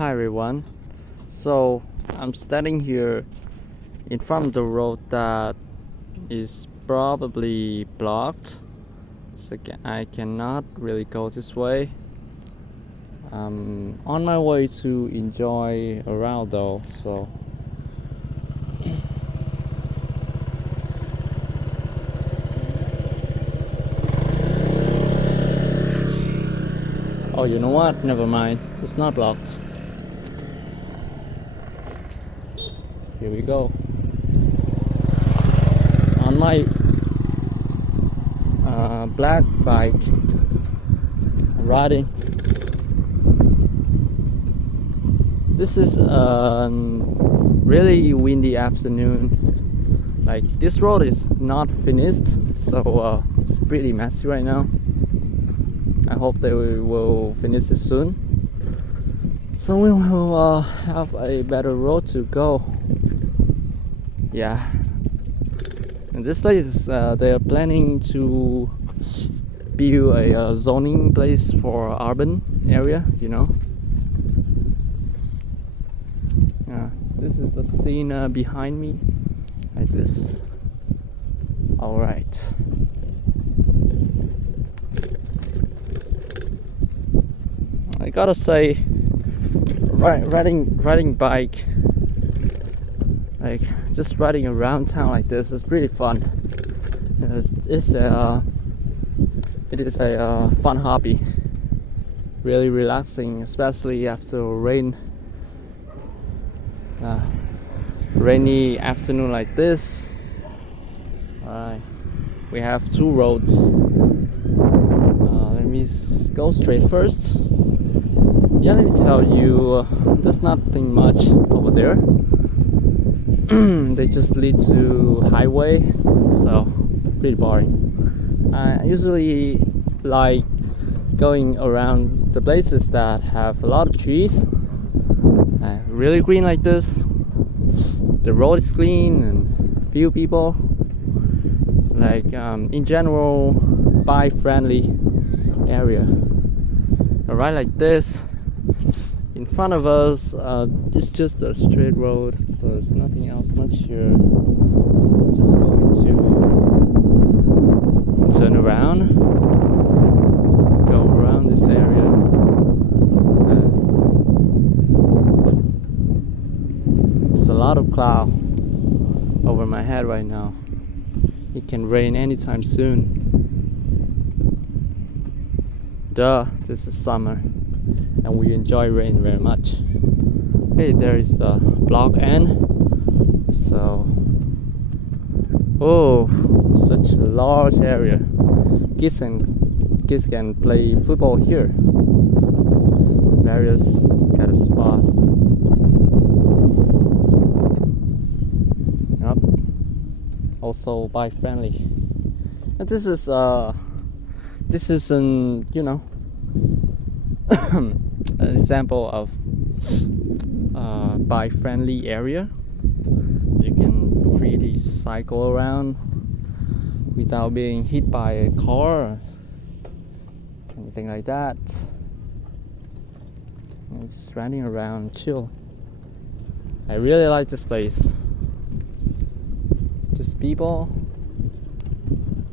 Hi everyone. So I'm standing here in front of the road that is probably blocked. So I cannot really go this way. I'm on my way to enjoy around though, so oh, you know what? Never mind. It's not blocked. Here we go. On my black bike, riding. This is a really windy afternoon. Like, this road is not finished, so it's pretty messy right now. I hope they will finish it soon, so we will have a better road to go. Yeah, and this place they are planning to build a zoning place for urban area, you know. Yeah, this is the scene behind me, like this. All right. I gotta say, riding bike, like just riding around town like this, is pretty fun. It is a fun hobby. Really relaxing, especially after rainy afternoon like this. Alright, we have two roads. Let me go straight first. Yeah, let me tell you, there's nothing much over there. They just lead to highway, so pretty boring. I usually like going around the places that have a lot of trees, really green like this. The road is clean and few people. Like in general, bike friendly area. Right like this. In front of us, it's just a straight road, so there's nothing else much here. Just going to turn around, go around this area. There's a lot of cloud over my head right now. It can rain anytime soon. Duh, this is summer, and we enjoy rain very much. Hey, there is the block N. So, oh, such a large area. Kids can play football here. Various kind of spot. Yep. Also bike friendly. And this is an, you know, an example of bike friendly area. You can freely cycle around without being hit by a car or anything like that. And just running around chill. I really like this place. Just people.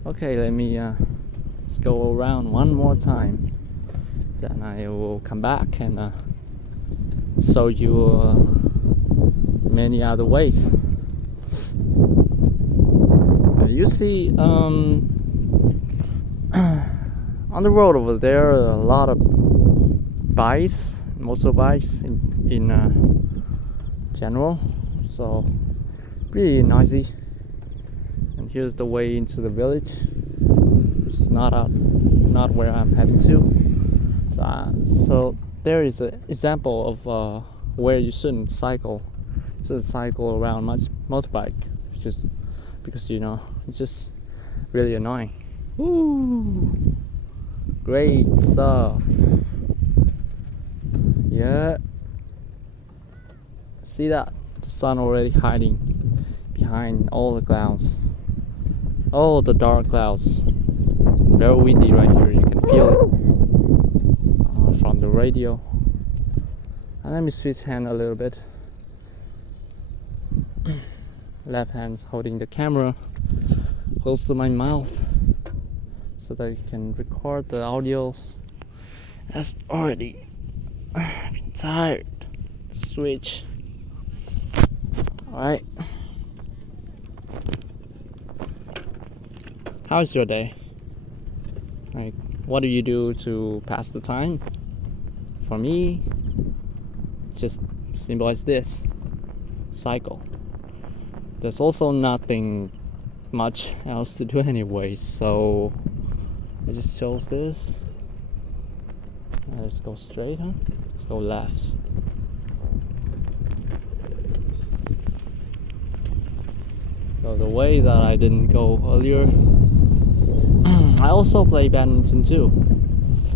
Okay, let me let's go around one more time. Then I will come back and show you many other ways. You see, on the road over there, a lot of bikes, motorbikes in general. So pretty noisy. And here's the way into the village, which is not where I'm heading to. So there is an example of where you shouldn't cycle. You shouldn't cycle around much motorbike, just because, you know, it's just really annoying. Woo! Great stuff. Yeah. See that? The sun already hiding behind all the clouds. All the dark clouds. Very windy right here. You can feel it from the radio. Let me switch hand a little bit. Left hand's holding the camera close to my mouth so that I can record the audios. That's already been tired. Switch. Alright. How's your day? Like, what do you do to pass the time? For me, just simple as this. Cycle. There's also nothing much else to do anyway, so I just chose this. Let's go straight, huh? Let's go left. So the way that I didn't go earlier, I also play badminton too,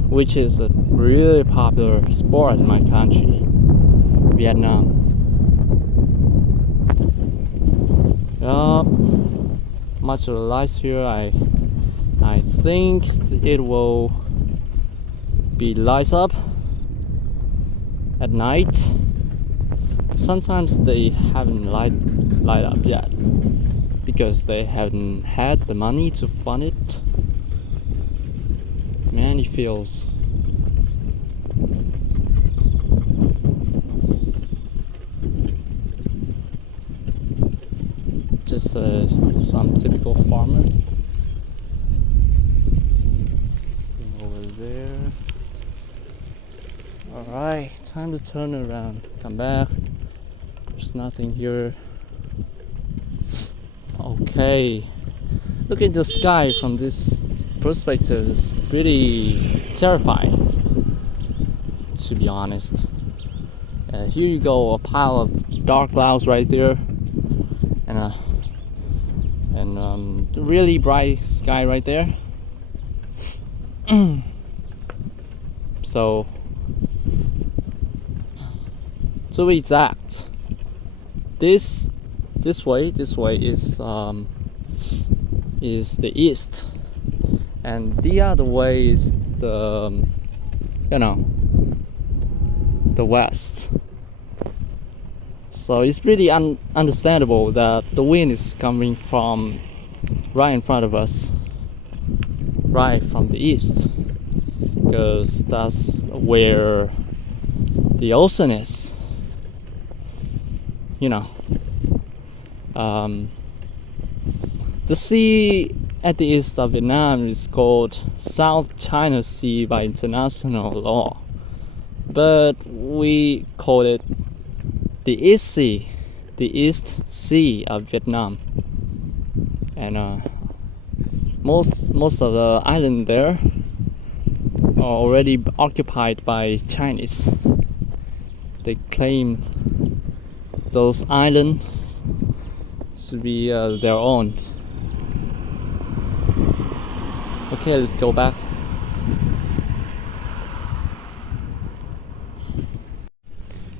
which is a really popular sport in my country, Vietnam. Much of the lights here, I think it will be lights up at night. Sometimes they haven't light up yet because they haven't had the money to fund it. Man, it feels just some typical farmer over there. Alright, time to turn around, come back. There's nothing here. Okay, look at the sky from this perspective. Is pretty terrifying, to be honest. Here you go, a pile of dark clouds right there, and really bright sky right there. So, to be exact, this way is the east, and the other way is the the west. So it's pretty understandable that the wind is coming from right in front of us, right from the east, because that's where the ocean is. The sea at the east of Vietnam is called South China Sea by international law, but we call it the East Sea, the East Sea of Vietnam. And most of the island there are already occupied by Chinese. They claim those islands to be their own. Okay, let's go back.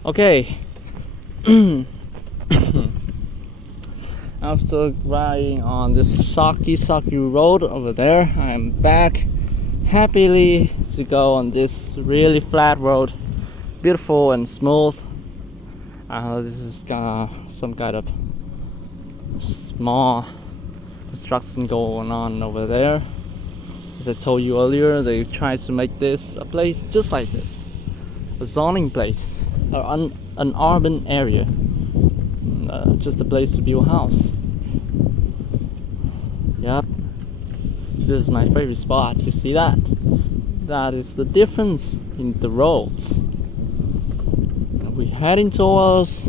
Okay. After riding on this sucky road over there, I am back happily to go on this really flat road, beautiful and smooth. This is some kind of small construction going on over there. As I told you earlier, they tried to make this a place just like this, a zoning place, an urban area, just a place to build a house. Yep, this is my favorite spot. You see that? That is the difference in the roads. We're heading towards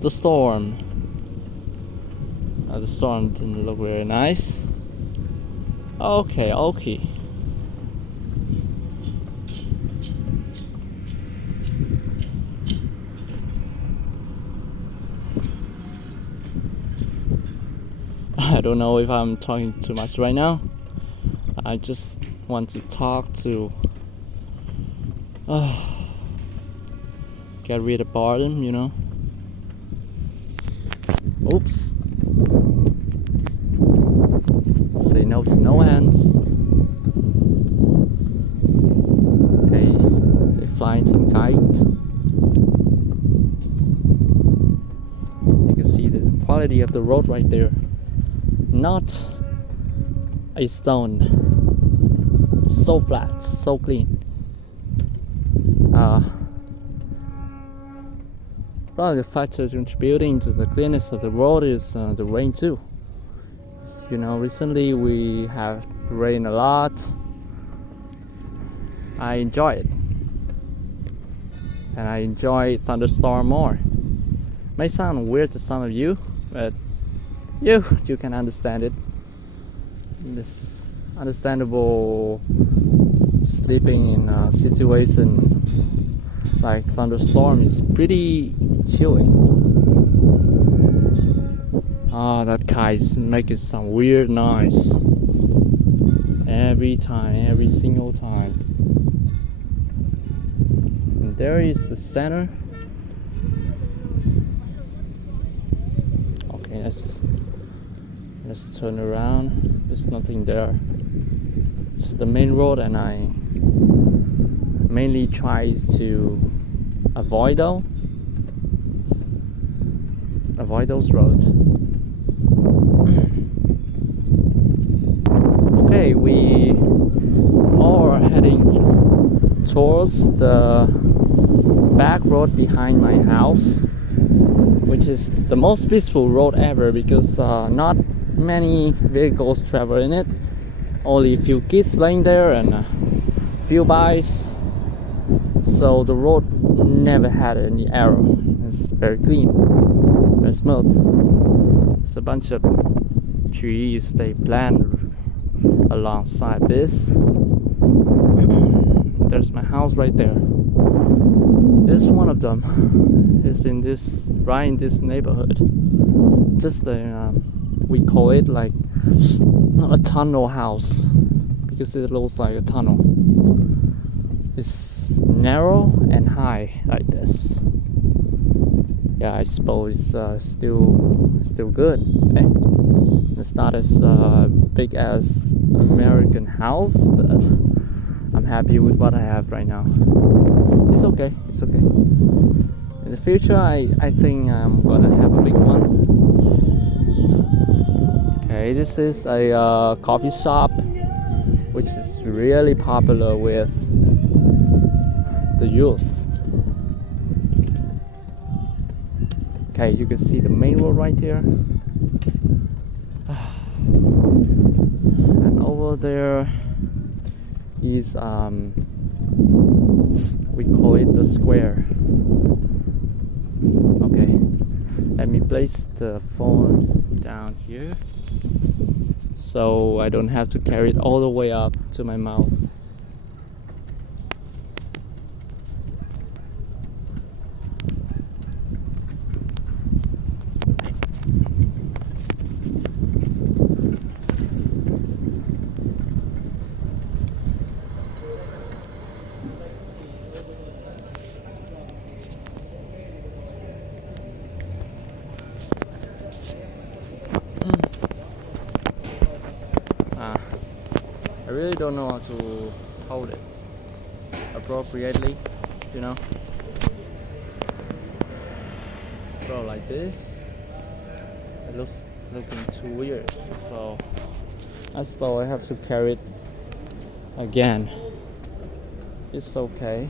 the storm. The storm didn't look very nice. Okay. I don't know if I'm talking too much right now. I just want to talk to get rid of boredom, Oops. Say no to no hands. They flying some kite. quality of the road right there. Not a stone. So flat, so clean. One of the factors contributing to the cleanness of the road is the rain too. You know, recently we have rained a lot. I enjoy it, and I enjoy thunderstorm more. May sound weird to some of you, but you can understand it. This understandable sleeping in a situation like thunderstorm is pretty chilling. Ah, that kite is making some weird noise every time, every single time. And there is the center. Okay, let's turn around. There's nothing there. It's the main road, and I mainly try to avoid those roads. Okay, we are heading towards the back road behind my house, which is the most peaceful road ever because not many vehicles travel in it. Only a few kids playing there and a few bikes. So the road never had any error. It's very clean, very smooth. It's a bunch of trees they planted alongside this. There's my house right there. This is one of them. It's in this right in this neighborhood. Just we call it like a tunnel house because it looks like a tunnel. It's narrow and high like this. Yeah, I suppose still good. Eh? It's not as big as American house, but I'm happy with what I have right now. It's okay. It's okay. In the future, I think I'm gonna have a big one. Okay, this is a coffee shop, which is really popular with the youth. Okay, you can see the main road right here. And over there is we call it the square. Okay, let me place the phone down here so I don't have to carry it all the way up to my mouth. I really don't know how to hold it appropriately, you know. So like this, it looking too weird. So I suppose I have to carry it again. It's okay.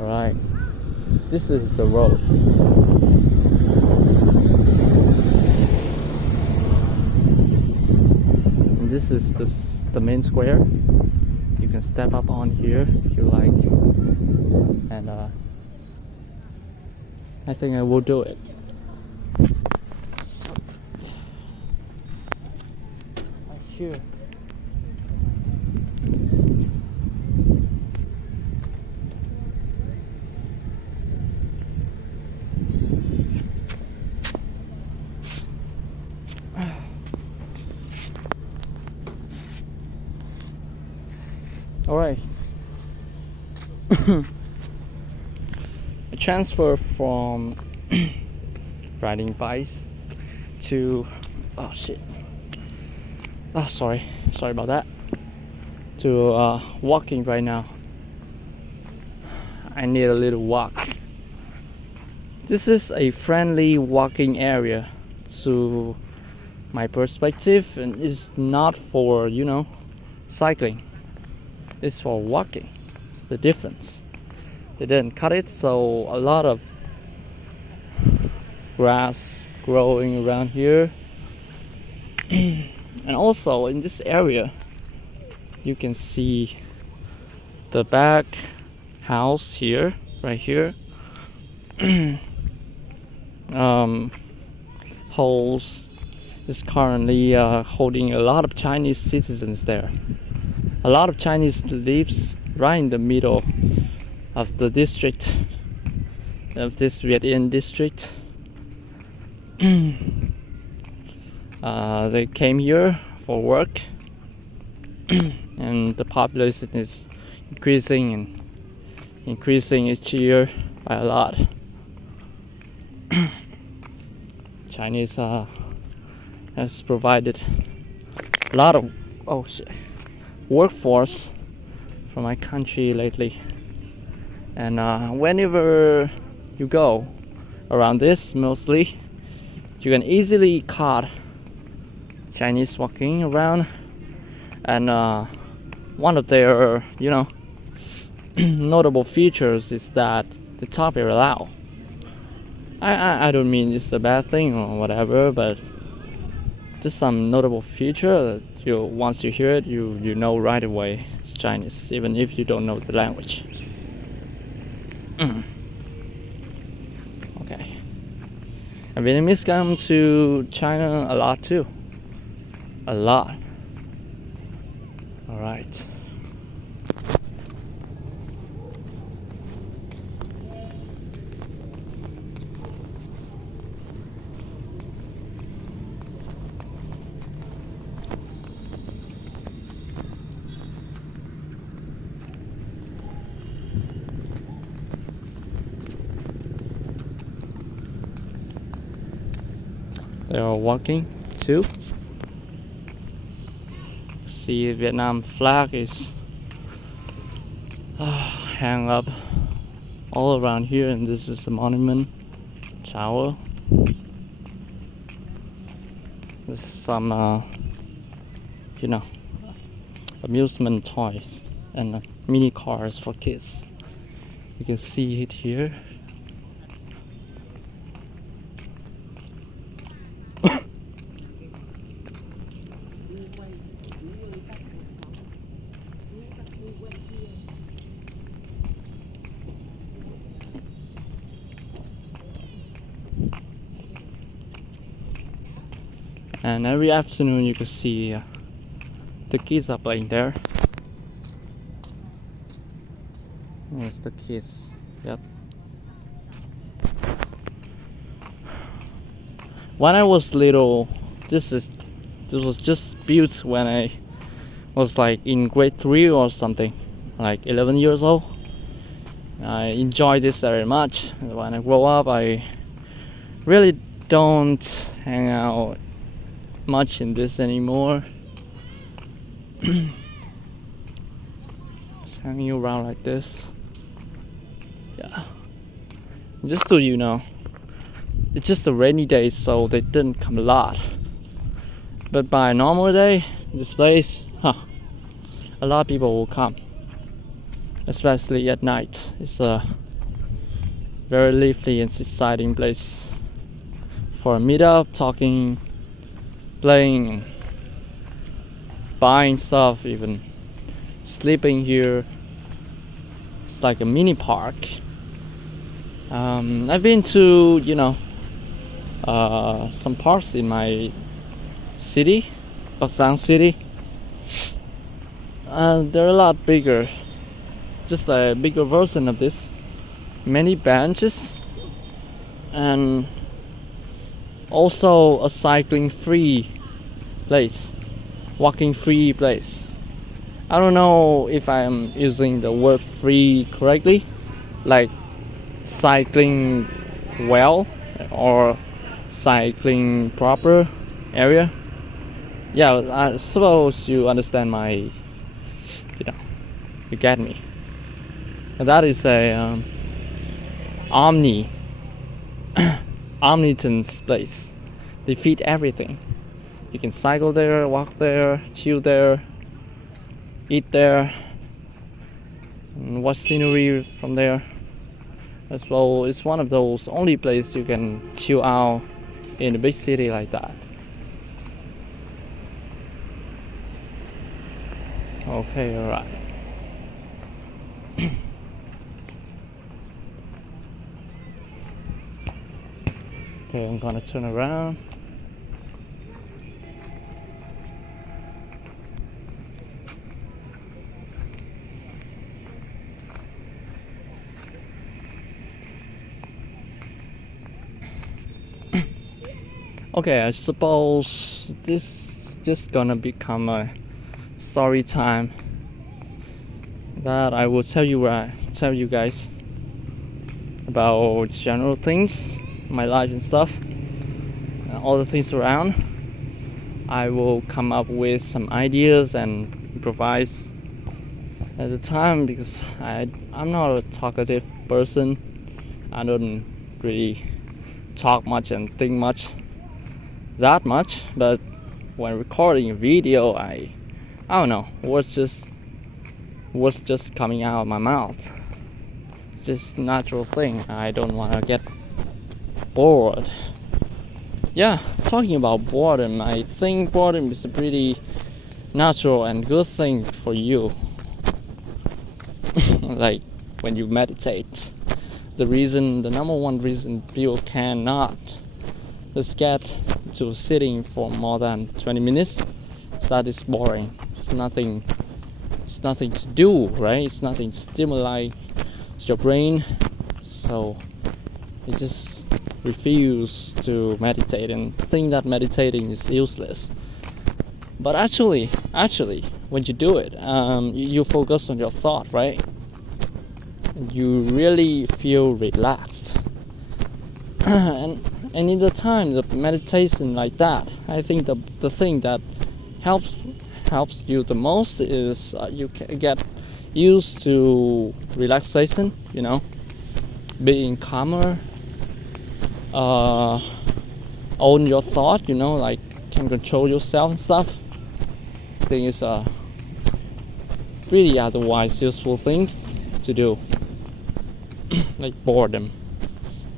Alright, this is the road. And this is the main square. You can step up on here if you like. And I think I will do it. Right here. All right. I transfer from riding bikes to oh shit. Oh sorry about that. To walking right now. I need a little walk. This is a friendly walking area to my perspective, and it's not for cycling. It's for walking. It's the difference. They didn't cut it, so a lot of grass growing around here. And also in this area you can see the back house here, right here. Holes is currently holding a lot of Chinese citizens there. A lot of Chinese lives right in the middle of the district, of this Viet Yên district. They came here for work, and the population is increasing each year by a lot. Chinese has provided a lot of workforce for my country lately, and whenever you go around this, mostly you can easily catch Chinese walking around, and one of their notable features is that they talk very loud. I don't mean it's a bad thing or whatever, but just some notable feature that once you hear it, you know right away it's Chinese, even if you don't know the language. Okay. And Vietnamese come to China a lot too. A lot. All right. They are walking too. See, Vietnam flag is hang up all around here, and this is the monument tower. This is some amusement toys and mini cars for kids. You can see it here. And every afternoon you can see the kids are playing there. There's the kids. Yep. When I was little, this was just built when I was like in grade 3 or something, like 11 years old. I enjoyed this very much. When I grow up, I really don't hang out much in this anymore. Just hanging around like this. Yeah. Just so you know, it's just a rainy day, so they didn't come a lot. But by a normal day, this place, a lot of people will come, especially at night. It's a very lively and exciting place for a meetup, talking, playing, buying stuff, even sleeping here. It's like a mini park. I've been to some parks in my city, Bắc Giang city. They're a lot bigger, just a bigger version of this. Many benches, and also a cycling free place, walking free place. I don't know if I'm using the word free correctly, like cycling well or cycling proper area. Yeah, I suppose you understand my, you get me. And that is a omnitance place. They feed everything. You can cycle there, walk there, chill there, eat there, and watch scenery from there as well. It's one of those only places you can chill out in a big city like that. Okay, alright. Okay, I'm gonna turn around. Okay, I suppose this is just gonna become a story time that I will tell you guys about general things, my life and stuff, all the things around. I will come up with some ideas and improvise at the time because I'm not a talkative person. I don't really talk much and think much that much, but when recording a video, I don't know what's just coming out of my mouth. It's just natural thing. I don't want to get bored. Yeah, talking about boredom, I think boredom is a pretty natural and good thing for you. Like when you meditate, the number one reason people cannot just get to sitting for more than 20 minutes, that is boring. It's nothing to do, right? It's nothing to stimulate your brain, so you just refuse to meditate and think that meditating is useless. But actually when you do it, you focus on your thought, right? You really feel relaxed. and in the time the meditation like that, I think the thing that helps you the most is you can get used to relaxation, being calmer, own your thought, like can control yourself and stuff. I think it's really otherwise useful things to do. Like boredom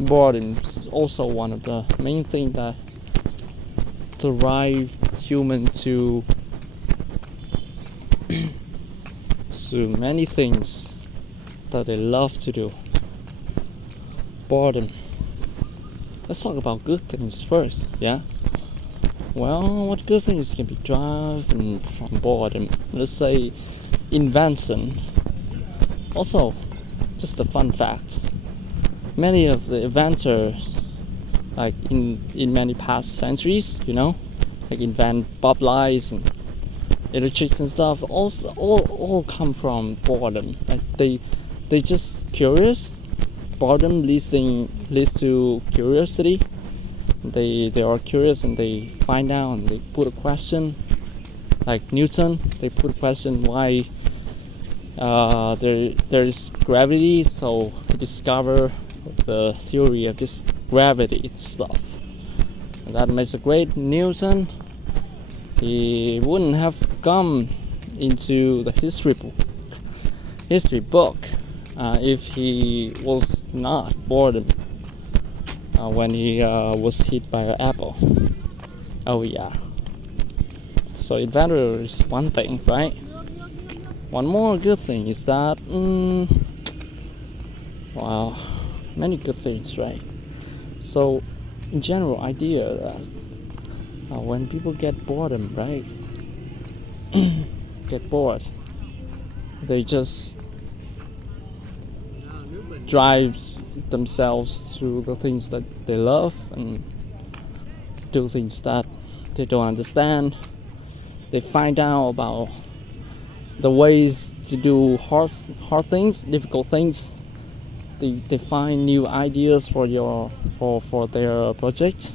is also one of the main things that drive human to many things that they love to do. Boredom. Let's talk about good things first, yeah? Well, what good things can be driven from boredom? Let's say invention. Also, just a fun fact, many of the inventors, like in many past centuries, like invent bulb lights and electrics and stuff, all come from boredom. Like they just curious. Boredom leads to curiosity. They are curious and they find out and they put a question. Like Newton, they put a question why there is gravity, so he discover the theory of this gravity stuff, and that makes a great Newton. He wouldn't have come into the history book if he was not bored when he was hit by an apple. Oh yeah. So inventor is one thing, right? One more good thing is that wow, many good things, right? So in general idea that when people get boredom, right, get bored, they just drive themselves to the things that they love and do things that they don't understand. They find out about the ways to do hard things, difficult things, they find new ideas for for their project,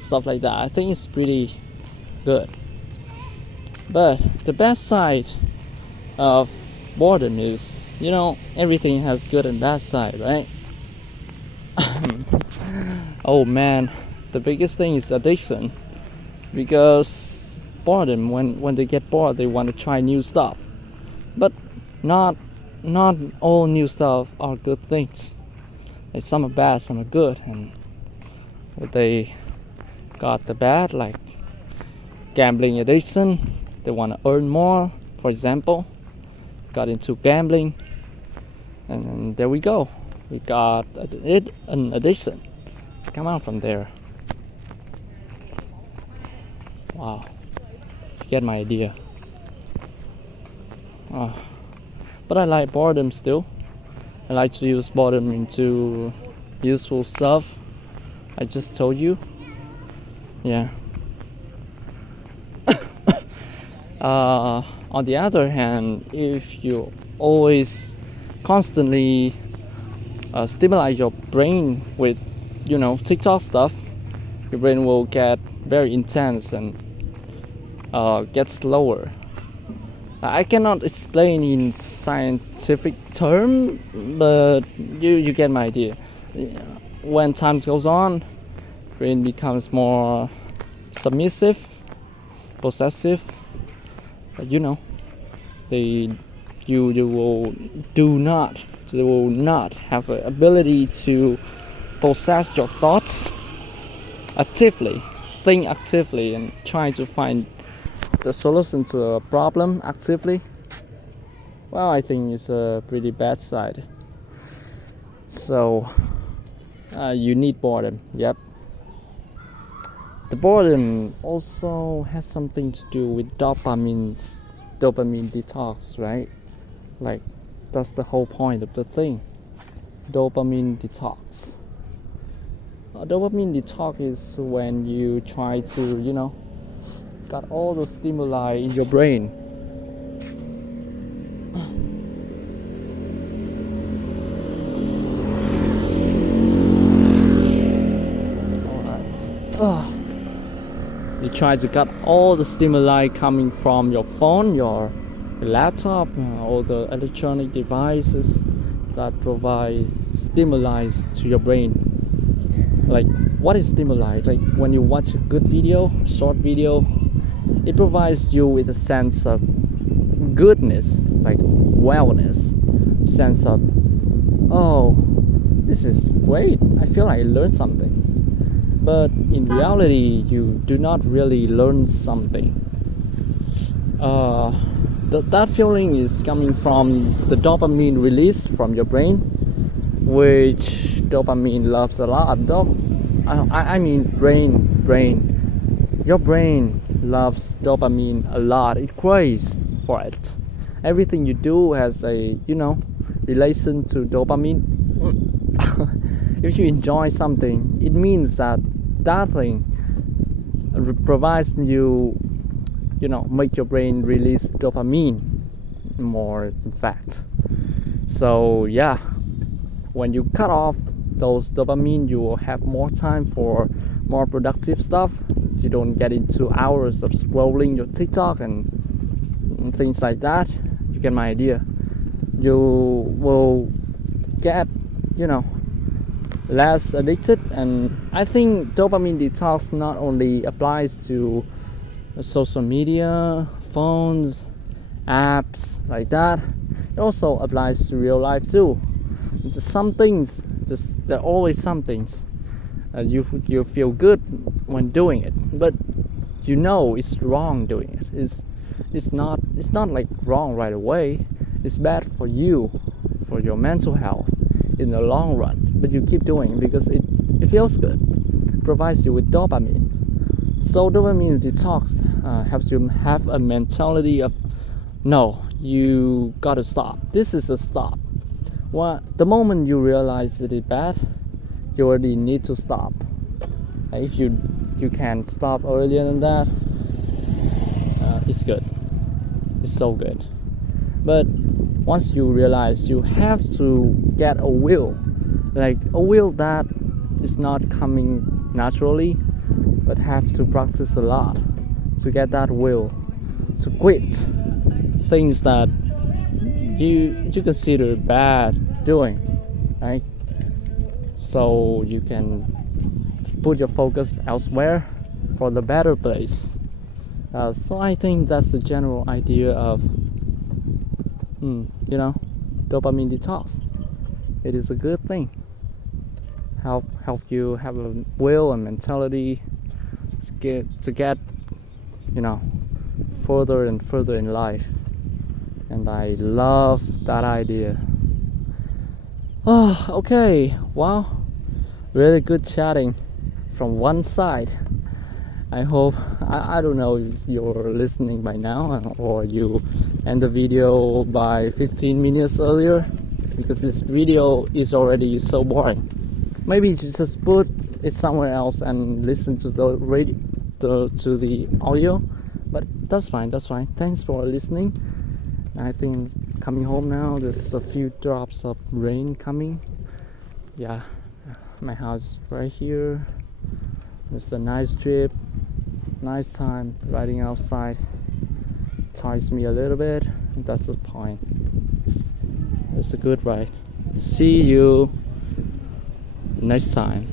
stuff like that. I think it's pretty good. But the bad side of boredom is, everything has good and bad side, right? Oh man, the biggest thing is addiction, because boredom, when they get bored, they want to try new stuff, but not all new stuff are good things. Like, some are bad, some are good, and they got the bad, like gambling addiction. They want to earn more, for example, got into gambling, and there we go, we got an addiction come out from there. Wow, you get my idea. But I like boredom still. I like to use boredom into useful stuff. I just told you. Yeah. On the other hand, if you always constantly stimulate your brain with, TikTok stuff, your brain will get very intense and get slower. I cannot explain in scientific term, but you get my idea. When time goes on, brain becomes more submissive, possessive. But you will not have the ability to possess your thoughts actively, think actively, and try to find the solution to a problem actively. Well, I think it's a pretty bad side. So you need boredom. Yep. The boredom also has something to do with dopamine detox, right? Like, that's the whole point of the thing. Dopamine detox. Dopamine detox is when you try to, got all the stimuli in your brain. Alright. You try to get all the stimuli coming from your phone, your laptop, all the electronic devices that provide stimuli to your brain. Like, what is stimuli? Like, when you watch a good video, short video, it provides you with a sense of goodness, like wellness, sense of, oh, this is great, I feel like I learned something. But in reality, you do not really learn something. That feeling is coming from the dopamine release from your brain, which dopamine loves a lot. I mean brain. Your brain loves dopamine a lot. It craves for it. Everything you do has a relation to dopamine. If you enjoy something, it means that thing provides you, make your brain release dopamine more, in fact. So yeah, when you cut off those dopamine, you will have more time for more productive stuff. You don't get into hours of scrolling your TikTok and things like that. You get my idea. You will get, less addicted. And I think dopamine detox not only applies to social media, phones, apps like that, it also applies to real life too. Some things, there are always some things you feel good when doing it, but it's wrong doing it. It's not like wrong right away. It's bad for you, for your mental health in the long run, but you keep doing it because it feels good, it provides you with dopamine. So dopamine detox helps you have a mentality of, no, you gotta stop. This is a stop. Well, the moment you realize that it's bad, you already need to stop. If you can stop earlier than that, it's good. It's so good. But once you realize, you have to get a will like a will that is not coming naturally, but have to practice a lot to get that will to quit things that you consider bad doing, right? So you can put your focus elsewhere for the better place. So I think that's the general idea of dopamine detox. It is a good thing. Help you have a will and mentality to get further and further in life. And I love that idea. Oh, okay. Wow, really good chatting from one side. I hope I don't know if you're listening by now or you end the video by 15 minutes earlier, because this video is already so boring. Maybe you just put it somewhere else and listen to the radio to the audio, but that's fine. Thanks for listening. I think coming home now. There's a few drops of rain coming. Yeah, my house right here. It's a nice trip, nice time riding outside. Tires me a little bit, that's the point. It's a good ride. See you next time.